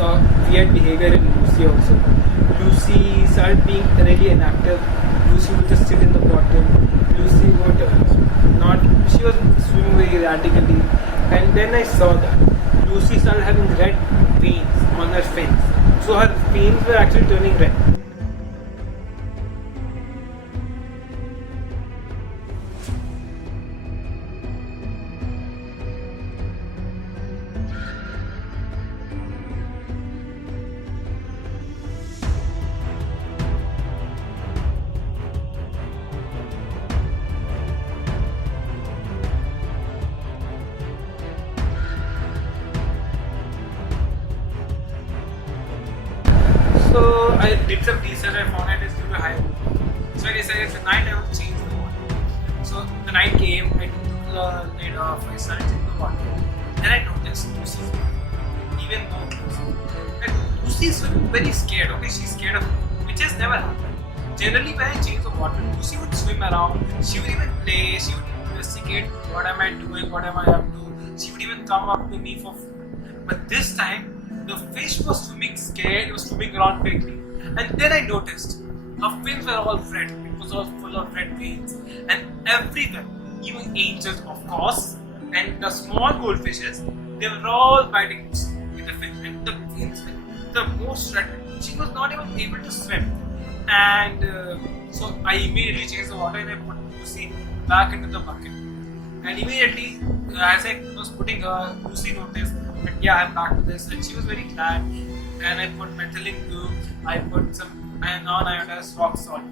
saw weird behavior in Lucy also. Lucy started being really inactive. Lucy would just sit in the bottom. Lucy would not, she was swimming very erratically. And then I saw that Lucy started having red veins on her fins. So her veins were actually turning red. So I did some research. I found it is due to high water. So I decided tonight I will change the water. So the night came, I took the lid off, I started changing the water. Then I noticed Lucy's even more closer. And Lucy is very scared. Okay, she's scared of me, which has never happened. Generally, when I change the water, Lucy would swim around. She would even play. She would investigate what am I doing, what am I up to. She would even come up to me for food. But this time, the fish was swimming scared, it was swimming around quickly. And then I noticed her fins were all red, it was all full of red veins. And everywhere, even angels of course, and the small goldfishes, they were all biting with the fins. And the fins were the most red. She was not even able to swim. And so I immediately changed the water and I put Lucy back into the bucket. And immediately, as I was putting her, Lucy noticed that yeah, I'm back to this, and she was very glad. And I put methylene blue, I put some non-iodized rock salt.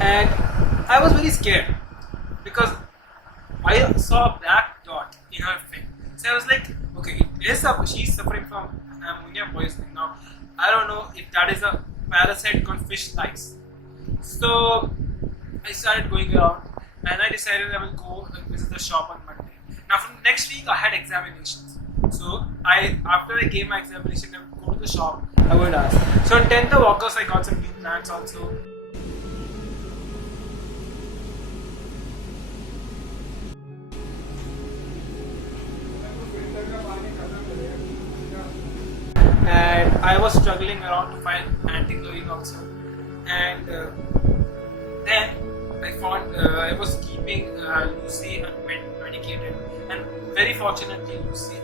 And I was very scared because I saw a black dot in her fin. So I was like, okay, she's suffering from ammonia poisoning. Now, I don't know if that is a parasite called fish lice. So I started going around and I decided I will go and visit the shop on Monday. Now from next week I had examinations. So after I gave my examination, I would go to the shop, I would ask. So on 10th of August I got some new plants also. And I was struggling around to find anti-glowing also. And then I found I was keeping Lucy medicated, and very fortunately Lucy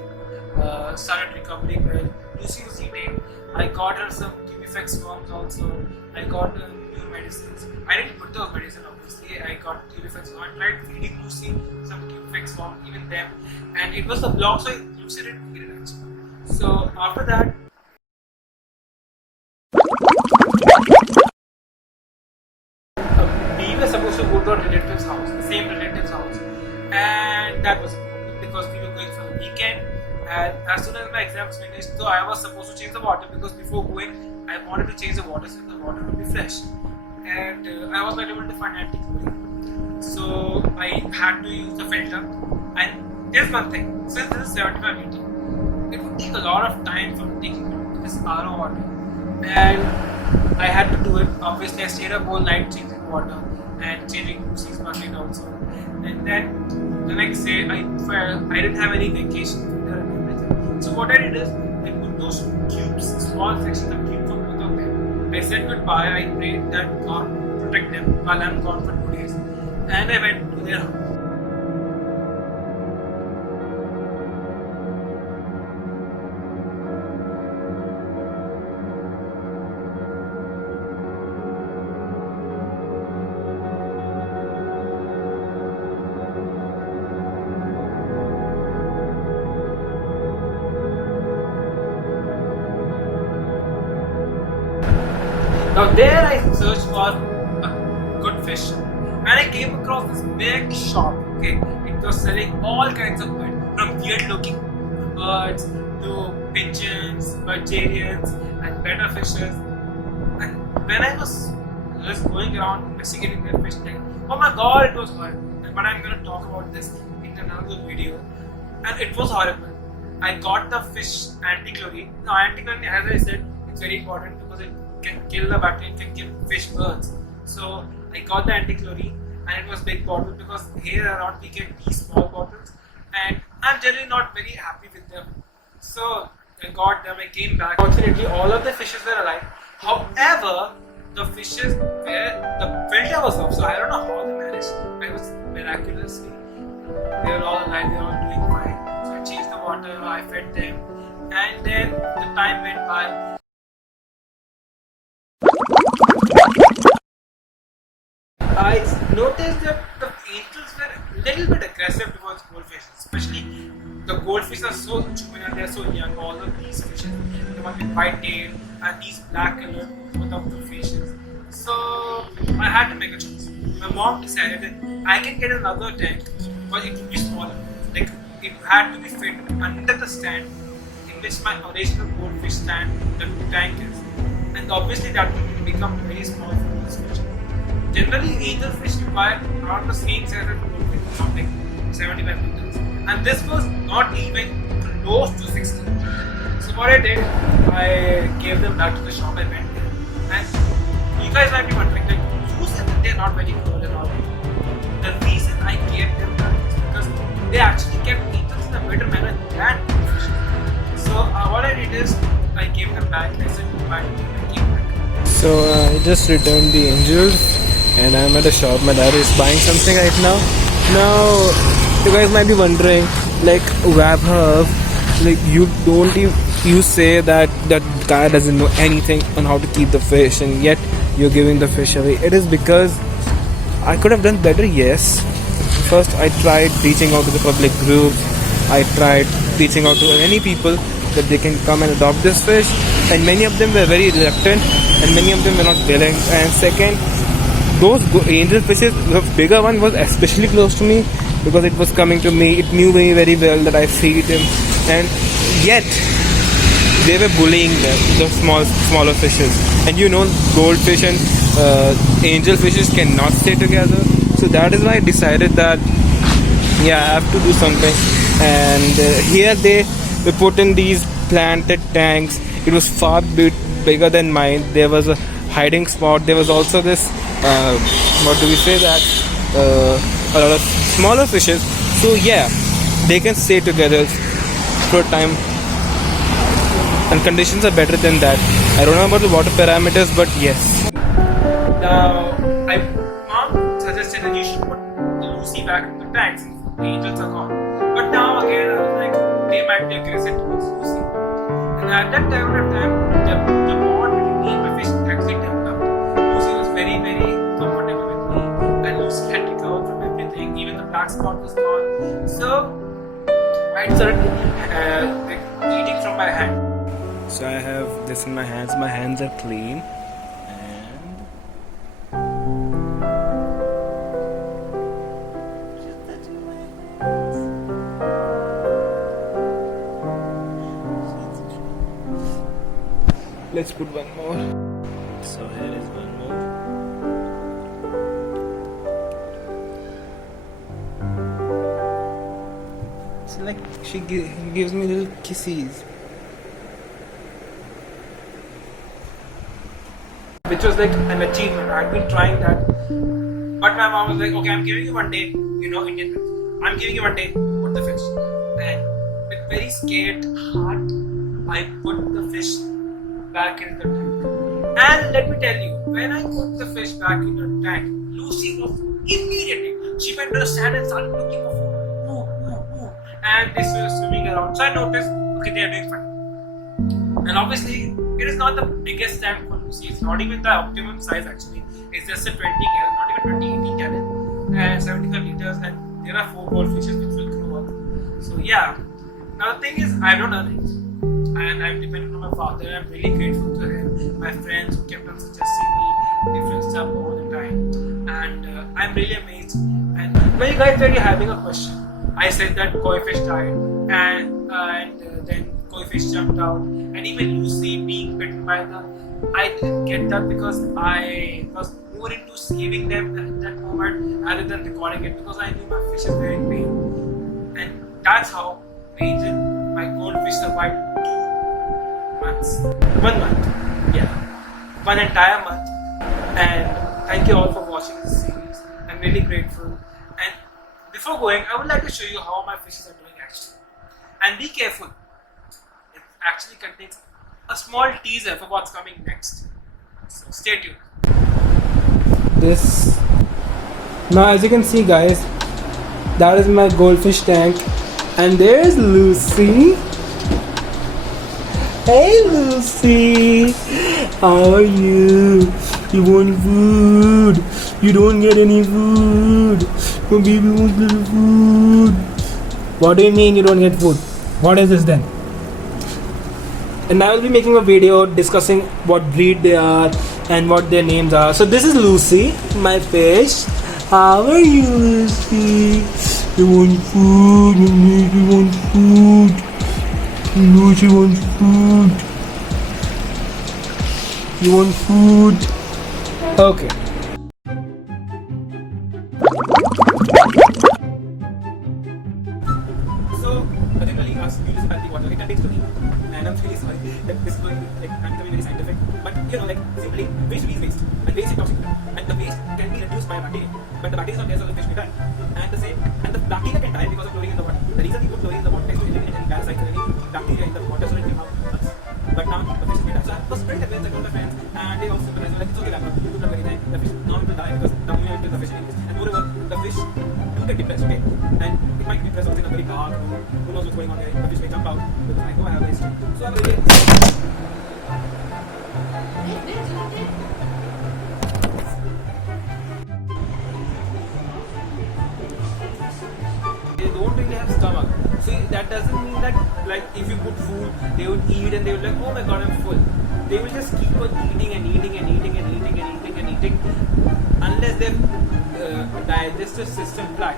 started recovering well. Lucy was eating. I got her some Cubifex worms also. I got new medicines. I didn't put those medicine obviously. I got Cubifex worms. I tried feeding Lucy some Cubifex worms, even them, and it was a block, so Lucy didn't eat it actually. So after that, we were supposed to go to our relative's house, the same relative's house, and that was because we were going for the weekend. And as soon as my exams finished, so I was supposed to change the water because before going, I wanted to change the water so the water would be fresh. And I was not able to find anti-chlorine, so I had to use the filter. And there's one thing: since this is 75 meter, it would take a lot of time for taking this RO water, and I had to do it. Obviously, I stayed up all night changing water and changing Lucy's bucket also. And then the next day, I felt I didn't have any vacation filter and everything. So what I did is I put those cubes, small sections of cubes for both of them. I said goodbye. I prayed that God protect them while I'm gone for 2 days, and I went to their house. Now there I searched for a good fish, and I came across this big shop. Okay, it was selling all kinds of birds, from weird looking birds to pigeons, birgarians, and better fishes. And when I was just going around investigating their fish tank, oh my god, it was horrible. But I'm going to talk about this in another video, and it was horrible. I got the fish anti-chlorine. Now anti-chlorine, as I said, it's very important because it can kill the bacteria, it can give fish burns. So I got the anti-chlorine and it was big bottle because here around we get these small bottles and I'm generally not very happy with them. So I got them, I came back. Fortunately, all of the fishes were alive. However, the fishes where the filter was off, so I don't know how they managed. It was miraculously. They were all alive, they were all doing fine. So I changed the water, I fed them, and then the time went by. I noticed that the angels were a little bit aggressive towards goldfish, especially the goldfish are so juvenile, they are so young. All of these fishes, the one with white tail and these black color, both of the fishes. So I had to make a choice. My mom decided that I can get another tank, but it would be smaller. Like it had to be fit under the stand in which my original goldfish stand, the tank is, and obviously that would become very small for this fish. Generally, angelfish require around the same size as goldfish, something 75 liters, and this was not even close to 60. So what I did, I gave them back to the shop. I went there, and you guys might be wondering, like, you said that they're not very cool and all that. The reason I gave them back is because they actually kept angels in a better manner than goldfish. So what I did is, I gave them back. I said goodbye. I came back. So I just returned the angels and I'm at a shop. My dad is buying something right now. Now, you guys might be wondering, like, Vaibhav, like, you say that that guy doesn't know anything on how to keep the fish and yet you're giving the fish away. It is because I could have done better, yes. First, I tried reaching out to the public group. I tried reaching out to many people that they can come and adopt this fish, and many of them were very reluctant and many of them were not willing. And second, those angel fishes, the bigger one was especially close to me because it was coming to me. It knew me very well that I feed him, and yet they were bullying them, the smaller fishes. And you know, goldfish and angel fishes cannot stay together. So that is why I decided that I have to do something. And here they put in these planted tanks. It was far bigger than mine. There was a hiding spot. There was also this what do we say that a lot of smaller fishes. So they can stay together for a time, and conditions are better than that. I don't know about the water parameters, but yes. Now, mom suggested that you should put the Lucy back in the tanks and the angels are gone. But now again, I was like, they might be aggressive towards Lucy. And at that time, the bond between me and my fish actually developed. Lucy was very, very comfortable with me, and Lucy had recovered from everything. Even the black spot was gone. So I started eating from my hand. So I have this in my hands. My hands are clean. Let's put one more. So here is one more. It's like she gives me little kisses. Which was like an achievement. I'd been trying that. But my mom was like, okay, I'm giving you one day, Indian fish. I'm giving you one day, put the fish. And with very scared heart, I put the fish back in the tank. And let me tell you, when I put the fish back in the tank, Lucy was immediately, she went to the sand and started looking for food. And they were swimming around. So I noticed, okay, they are doing fine. And obviously, it is not the biggest tank for Lucy. It's not even the optimum size actually. It's just a 20 gallon, not even 20, 18 gallon, and 75 liters. And there are 4 goldfishes which will grow up. So now the thing is, I don't earn it. And I'm dependent on my father. I'm really grateful to him, my friends who kept on suggesting me different stuff all the time, and I'm really amazed. And when you guys were having a question, I said that koi fish died, and then koi fish jumped out, and even Lucy being bitten by I didn't get that because I was more into saving them at that moment rather than recording it because I knew my fish is very pain, and that's how my gold survived 2 months. 1 month. Yeah. 1 entire month. And thank you all for watching this series. I'm really grateful. And before going, I would like to show you how my fishes are doing actually. And be careful. It actually contains a small teaser for what's coming next. So stay tuned. This. Now, as you can see, guys, that is my goldfish tank, and there's Lucy. Hey, Lucy, how are you? You want food? You don't get any food. Your baby wants little food. What do you mean you don't get food? What is this then? And I will be making a video discussing what breed they are and what their names are. So this is Lucy, my fish. How are you, Lucy? You want food? You want food? Lucy wants food. You want food? Okay. So, particularly asked you to spell the water. It contains chlorine. And I'm really sorry that this is going to be, I'm becoming very scientific. But simply, waste is waste. And waste is toxic. And the waste can be reduced by a bacteria. But the bacteria is not there, so the fish may die. And the bacteria can die because of chlorine in the water. The reason we put chlorine in the water is to eliminate any parasites and any bacteria in the water so that we harm us. But now the fish may die. So I was very convinced, I told my friends, and they also sympathized. Like, it's okay, Vaibhav, you took a very time. The fish now will die because the ammonia will kill the fish anyways. And moreover, the fish do get depressed, okay? And it might be depressed also in a very dark room. Who knows what's going on there? The fish may jump out because I know I have a history. So I'm really. They don't really have stomach. See, that doesn't mean that like if you put food, they would eat and they would like, oh my god, I'm full. They will just keep on eating and eating and eating and eating and eating and eating unless their digestive system flat.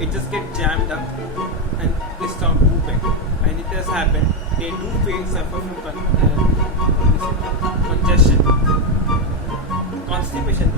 It just gets jammed up and they stop pooping. And it does happen. They do suffer from congestion, constipation.